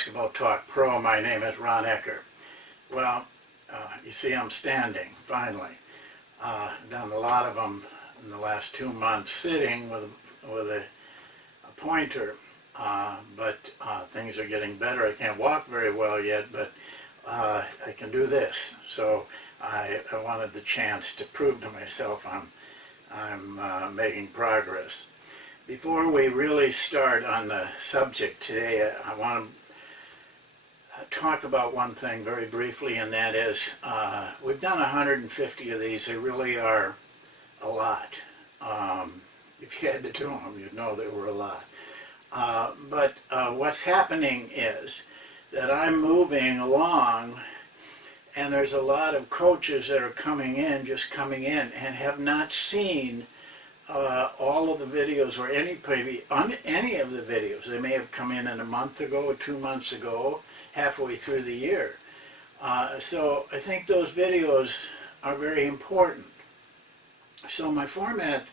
Basketball Talk Pro. My name is Ron Ekker. Well, you see I'm standing, finally. Done a lot of them in the last 2 months, sitting with a pointer, but things are getting better. I can't walk very well yet, but I can do this. So I wanted the chance to prove to myself I'm making progress. Before we really start on the subject today, I want to talk about one thing very briefly, and that is we've done 150 of these. They really are a lot. If you had to do them, you'd know they were a lot. But what's happening is that I'm moving along, and there's a lot of coaches that are coming in, and have not seen all of the videos or any of the videos. They may have come in a month ago or 2 months ago, halfway through the year. So I think those videos are very important. So my format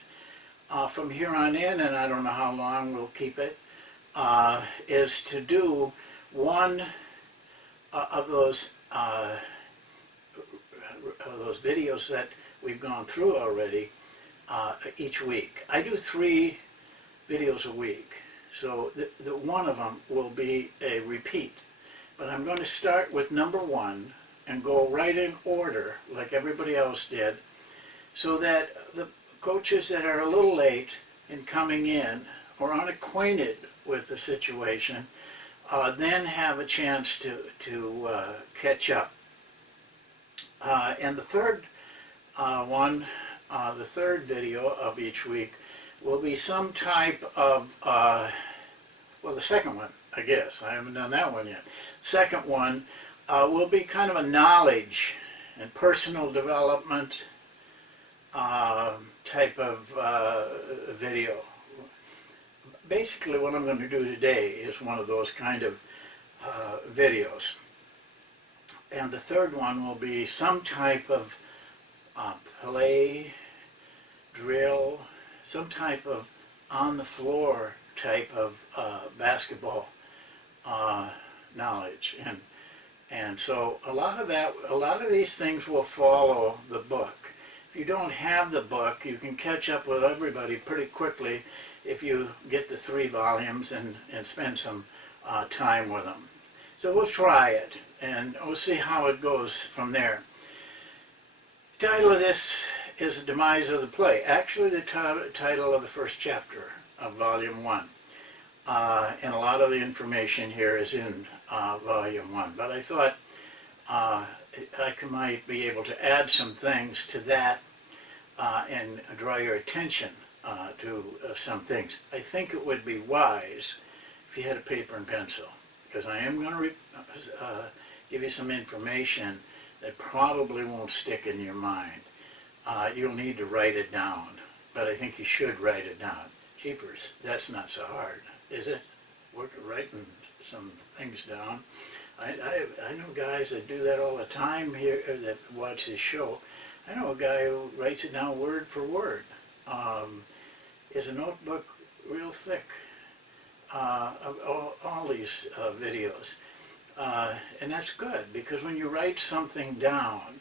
from here on in, and I don't know how long we'll keep it, is to do one of those videos that we've gone through already each week. I do 3 videos a week, so one of them will be a repeat. But I'm going to start with number 1 and go right in order like everybody else did, so that the coaches that are a little late in coming in or unacquainted with the situation then have a chance to catch up. And the third the third video of each week will be some type of, well, the second one, I guess. I haven't done that one yet. Second one will be kind of a knowledge and personal development type of video. Basically, what I'm going to do today is one of those kind of videos. And the third one will be some type of play, drill, some type of on-the-floor type of basketball knowledge. And so a lot of these things will follow the book. If you don't have the book, you can catch up with everybody pretty quickly if you get the 3 volumes and spend some time with them. So we'll try it, and we'll see how it goes from there. The title of this is Demise of the Play. Actually, the title of the first chapter of Volume 1. And a lot of the information here is in Volume 1. But I thought I might be able to add some things to that and draw your attention to some things. I think it would be wise if you had a paper and pencil, because I am going to give you some information that probably won't stick in your mind. You'll need to write it down, but I think you should write it down. Jeepers, that's not so hard, is it? Writing some things down. I know guys that do that all the time here that watch this show. I know a guy who writes it down word for word. Is a notebook real thick of all these videos. And that's good, because when you write something down,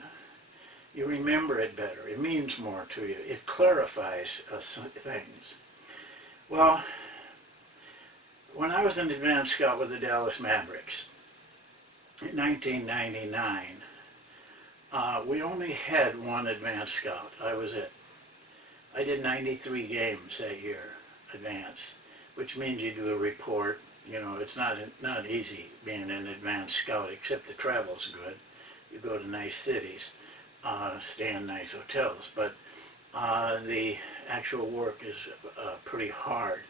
you remember it better. It means more to you. It clarifies things. Well, when I was an advanced scout with the Dallas Mavericks in 1999, we only had one advanced scout. I was it. I did 93 games that year, advanced, which means you do a report. You know, it's not easy being an advanced scout, except the travel's good. You go to nice cities, stay in nice hotels, but the actual work is pretty hard.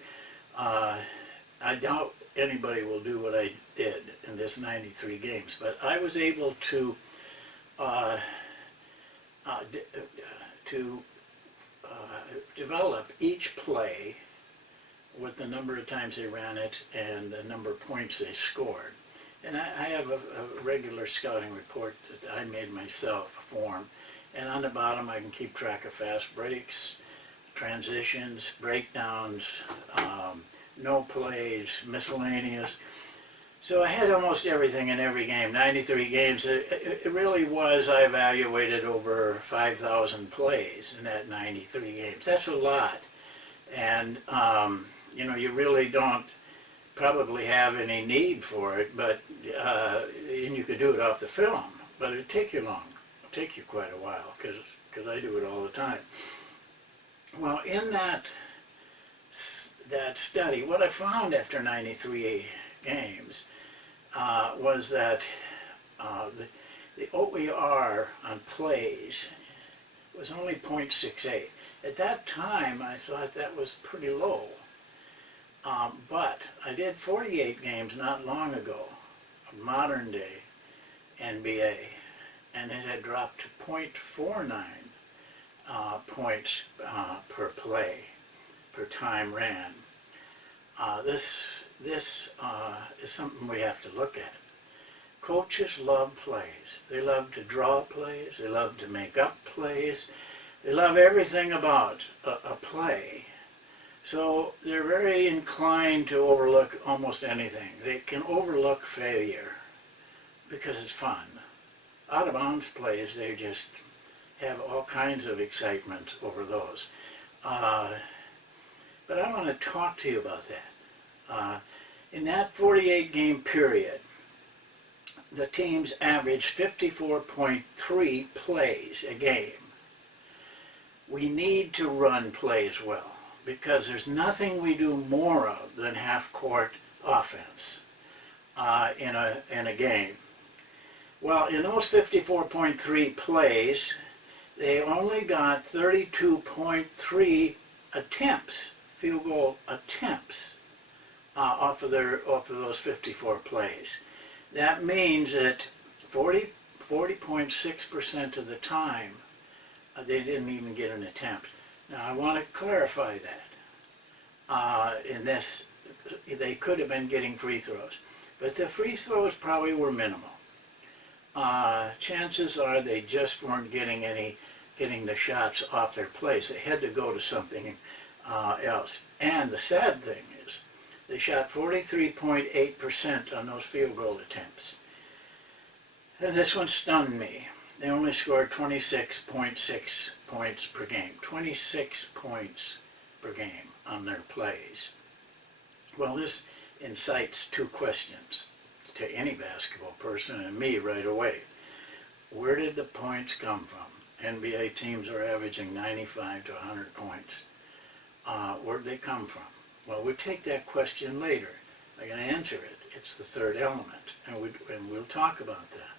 I doubt anybody will do what I did in this 93 games, but I was able to develop each play with the number of times they ran it and the number of points they scored. And I have a regular scouting report that I made myself, a form, and on the bottom I can keep track of fast breaks, transitions, breakdowns, no plays, miscellaneous. So I had almost everything in every game, 93 games. It really was, I evaluated over 5,000 plays in that 93 games. That's a lot. And, you know, you really don't probably have any need for it, but, and you could do it off the film, but it'd take you long. It'd take you quite a while, because I do it all the time. Well, in that study, what I found after 93 games was that the OER on plays was only 0.68. At that time, I thought that was pretty low. But I did 48 games not long ago, of modern day NBA, and it had dropped to 0.49 points per play, per time ran. This is something we have to look at. Coaches love plays. They love to draw plays. They love to make up plays. They love everything about a play. So they're very inclined to overlook almost anything. They can overlook failure because it's fun. Out of bounds plays, they just have all kinds of excitement over those. But I want to talk to you about that. In that 48 game period, the teams averaged 54.3 plays a game. We need to run plays well, because there's nothing we do more of than half-court offense in a game. Well, in those 54.3 plays, they only got 32.3 attempts, field goal attempts, off of those 54 plays. That means that 40.6% of the time, they didn't even get an attempt. Now, I want to clarify that. In this, they could have been getting free throws, but the free throws probably were minimal. Chances are they just weren't getting the shots off their place. They had to go to something else. And the sad thing is, they shot 43.8% on those field goal attempts. And this one stunned me. They only scored 26.6 points per game. 26 points per game on their plays. Well, this incites two questions to any basketball person and me right away. Where did the points come from? NBA teams are averaging 95 to 100 points. Where did they come from? Well, we'll take that question later. I'm going to answer it. It's the third element, and we'll talk about that.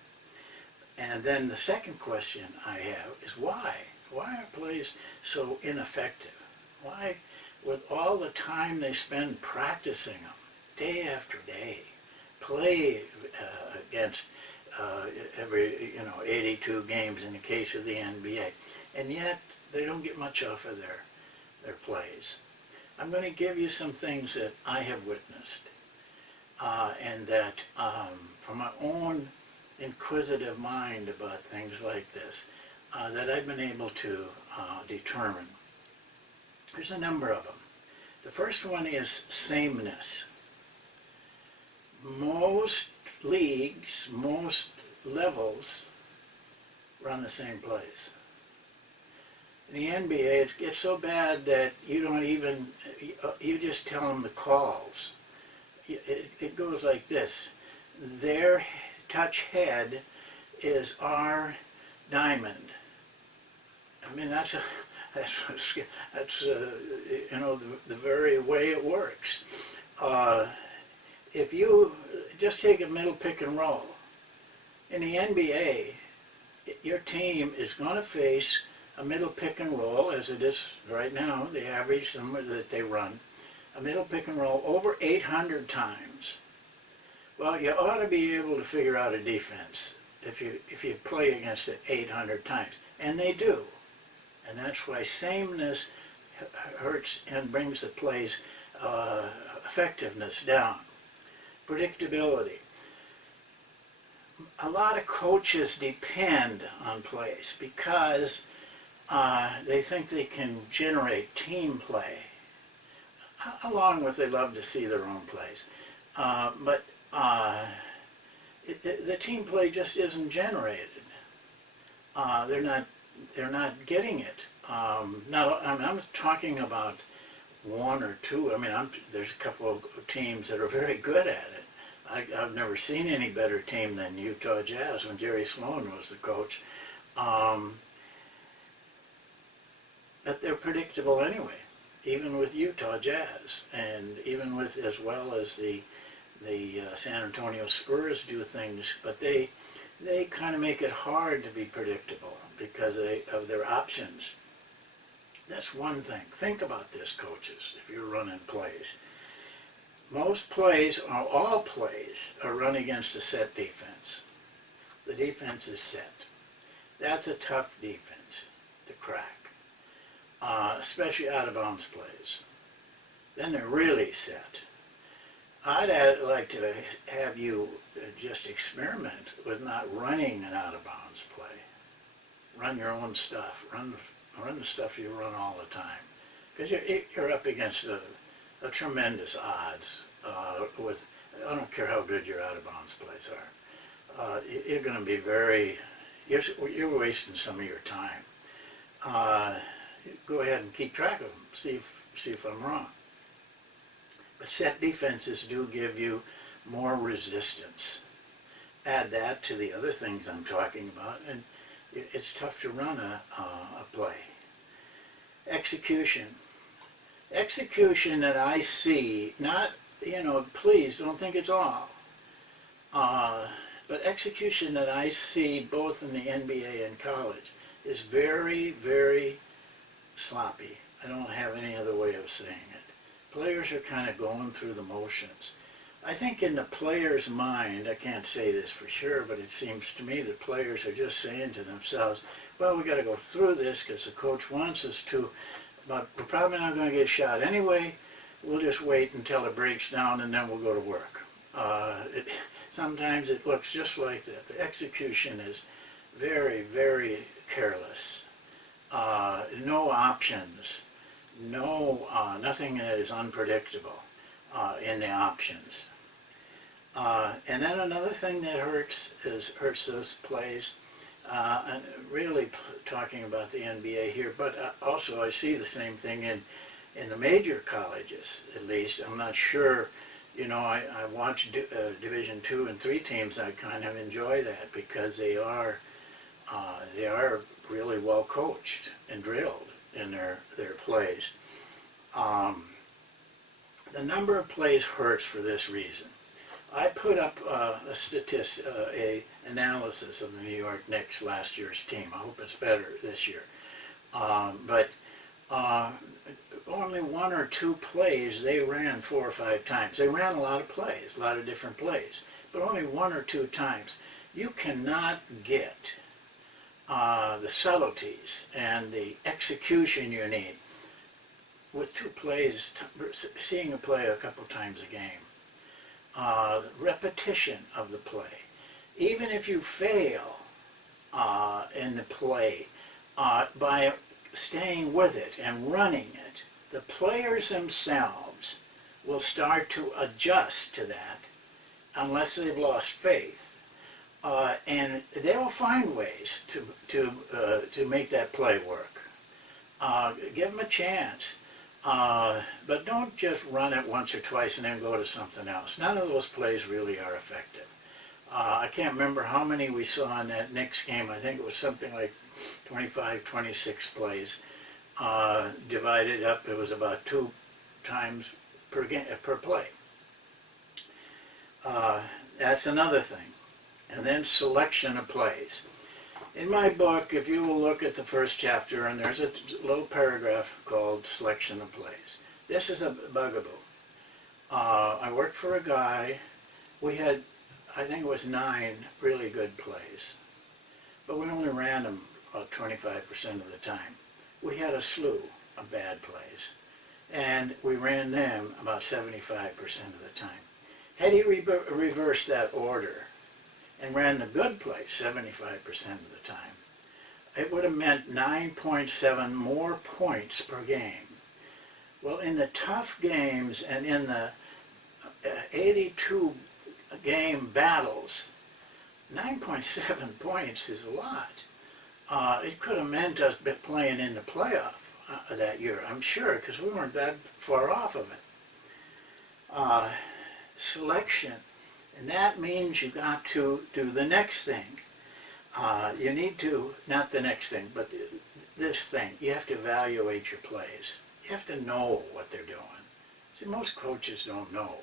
And then the second question I have is why? Why are plays so ineffective? Why, with all the time they spend practicing them, day after day, play against every 82 games in the case of the NBA, and yet they don't get much off of their plays. I'm going to give you some things that I have witnessed, and that from my own inquisitive mind about things like this, that I've been able to determine. There's a number of them. The first one is sameness. Most leagues, most levels run the same plays. In the NBA, it gets so bad that you don't even, you just tell them the calls. It goes like this. Their touch head is our diamond. I mean, that's the very way it works. If you just take a middle pick and roll, in the NBA, your team is going to face a middle pick and roll, as it is right now, the average that they run, a middle pick and roll over 800 times. Well, you ought to be able to figure out a defense if you play against it 800 times, and they do. And that's why sameness hurts and brings the play's effectiveness down. Predictability. A lot of coaches depend on plays because they think they can generate team play, along with they love to see their own plays. But the team play just isn't generated. They're not getting it. I'm talking about one or two. I mean, there's a couple of teams that are very good at it. I've never seen any better team than Utah Jazz when Jerry Sloan was the coach. But they're predictable anyway, even with Utah Jazz, and even with, as well as the San Antonio Spurs do things, but they kind of make it hard to be predictable because of their options. That's one thing. Think about this, coaches, if you're running plays. Most plays, or all plays, are run against a set defense. The defense is set. That's a tough defense to crack, especially out-of-bounds plays. Then they're really set. I'd like to have you just experiment with not running an out-of-bounds play. Run your own stuff. Run the stuff you run all the time. Because you're up against a tremendous odds with, I don't care how good your out-of-bounds plays are. You're going to be you're wasting some of your time. Go ahead and keep track of them. See if I'm wrong. But set defenses do give you more resistance. Add that to the other things I'm talking about, and it's tough to run a play. Execution. Execution that I see, not, please don't think it's all. But execution that I see both in the NBA and college is very, very sloppy. I don't have any other way of saying it. Players are kind of going through the motions. I think in the player's mind, I can't say this for sure, but it seems to me that players are just saying to themselves, well, we got to go through this because the coach wants us to, but we're probably not going to get shot anyway. We'll just wait until it breaks down and then we'll go to work. Sometimes it looks just like that. The execution is very, very careless. No options. Nothing that is unpredictable in the options. And then another thing that hurts those plays, and really talking about the NBA here, but also I see the same thing in the major colleges, at least. I'm not sure, I watch Division II and III teams. I kind of enjoy that because they are really well coached and drilled in their plays. The number of plays hurts for this reason. I put up a analysis of the New York Knicks last year's team. I hope it's better this year. But only one or two plays they ran 4 or 5 times. They ran a lot of plays, a lot of different plays, but only 1 or 2 times. You cannot get the subtleties and the execution you need with 2 plays, seeing a play a couple times a game. Repetition of the play. Even if you fail in the play by staying with it and running it, the players themselves will start to adjust to that unless they've lost faith. And they will find ways to make that play work. Give them a chance. But don't just run it once or twice and then go to something else. None of those plays really are effective. I can't remember how many we saw in that Knicks game. I think it was something like 25, 26 plays divided up. It was about 2 times per play. That's another thing. And then selection of plays. In my book, if you will look at the first chapter, and there's a little paragraph called Selection of Plays. This is a bugaboo. I worked for a guy. We had, I think it was 9 really good plays. But we only ran them about 25% of the time. We had a slew of bad plays. And we ran them about 75% of the time. Had he reversed that order and ran the good plays 75% of the time, it would have meant 9.7 more points per game. Well, in the tough games and in the 82 game battles, 9.7 points is a lot. It could have meant us playing in the playoff that year, I'm sure, because we weren't that far off of it. Selection, and that means you got to do the next thing. You need to, not the next thing, but this thing. You have to evaluate your plays. You have to know what they're doing. See, most coaches don't know.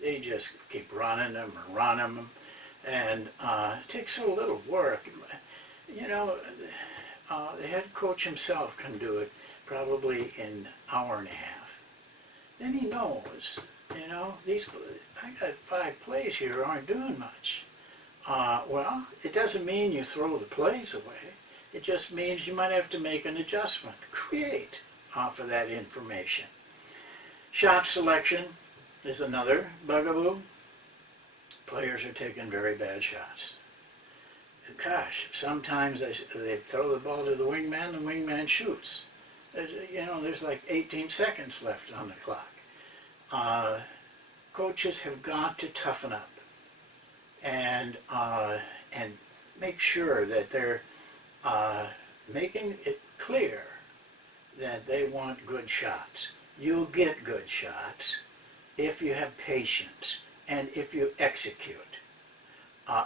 They just keep running them and running them, and it takes so little work. You know, the head coach himself can do it probably in an hour and a half. Then he knows, you know, I got 5 plays here aren't doing much. Well, it doesn't mean you throw the plays away. It just means you might have to make an adjustment, create off of that information. Shot selection is another bugaboo. Players are taking very bad shots. And gosh, sometimes they throw the ball to the wingman shoots. You know, there's like 18 seconds left on the clock. Coaches have got to toughen up and make sure that they're making it clear that they want good shots. You'll get good shots if you have patience and if you execute.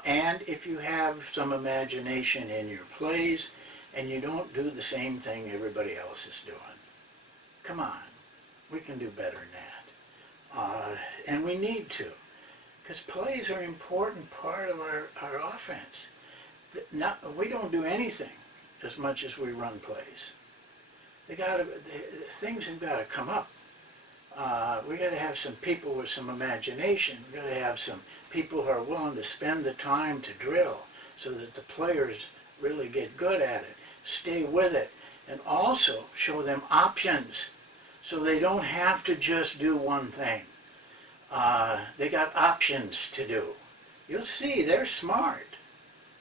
And if you have some imagination in your plays and you don't do the same thing everybody else is doing. Come on, we can do better than that. And we need to, because plays are an important part of our offense. We don't do anything as much as we run plays. Things have got to come up. We got to have some people with some imagination. We got to have some people who are willing to spend the time to drill so that the players really get good at it, stay with it, and also show them options so they don't have to just do one thing. They got options to do. You'll see they're smart.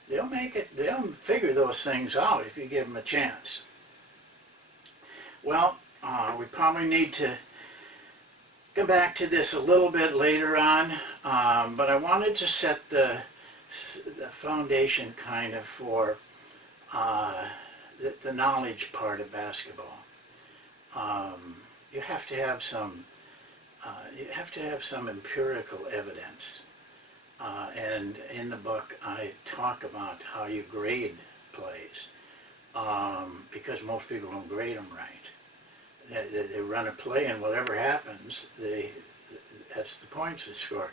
They'll figure those things out if you give them a chance. Well, we probably need to come back to this a little bit later on, but I wanted to set the foundation kind of for the knowledge part of basketball. You have to have some empirical evidence, and in the book I talk about how you grade plays, because most people don't grade them right. They run a play, and whatever happens, that's the points they score,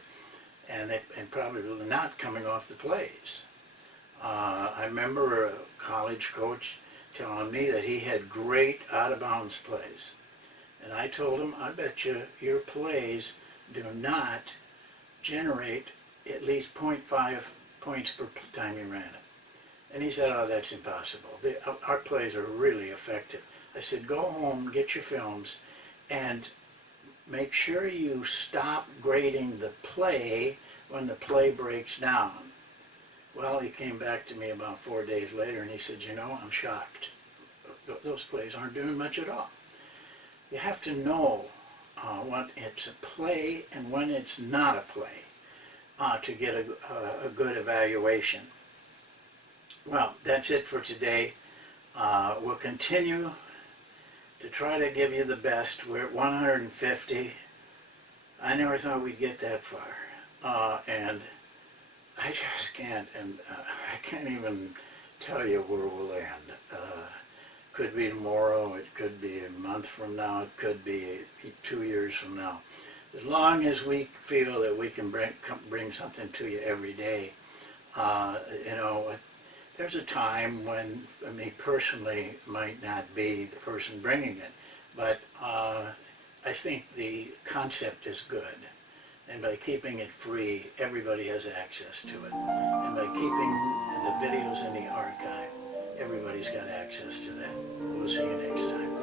and probably not coming off the plays. I remember a college coach telling me that he had great out-of-bounds plays, and I told him, I bet you your plays do not generate at least 0.5 points per time you ran it. And he said, oh, that's impossible. Our plays are really effective. I said, go home, get your films, and make sure you stop grading the play when the play breaks down. Well, he came back to me about 4 days later and he said, you know, I'm shocked. Those plays aren't doing much at all. You have to know when it's a play and when it's not a play to get a good evaluation. Well, that's it for today. We'll continue to try to give you the best. We're at 150. I never thought we'd get that far. And I just can't, and I can't even tell you where we'll end. Could be tomorrow, it could be a month from now, it could be 2 years from now. As long as we feel that we can bring something to you every day, you know, there's a time when me personally might not be the person bringing it, but I think the concept is good. And by keeping it free, everybody has access to it. And by keeping the videos in the archive, everybody's got access to that. We'll see you next time.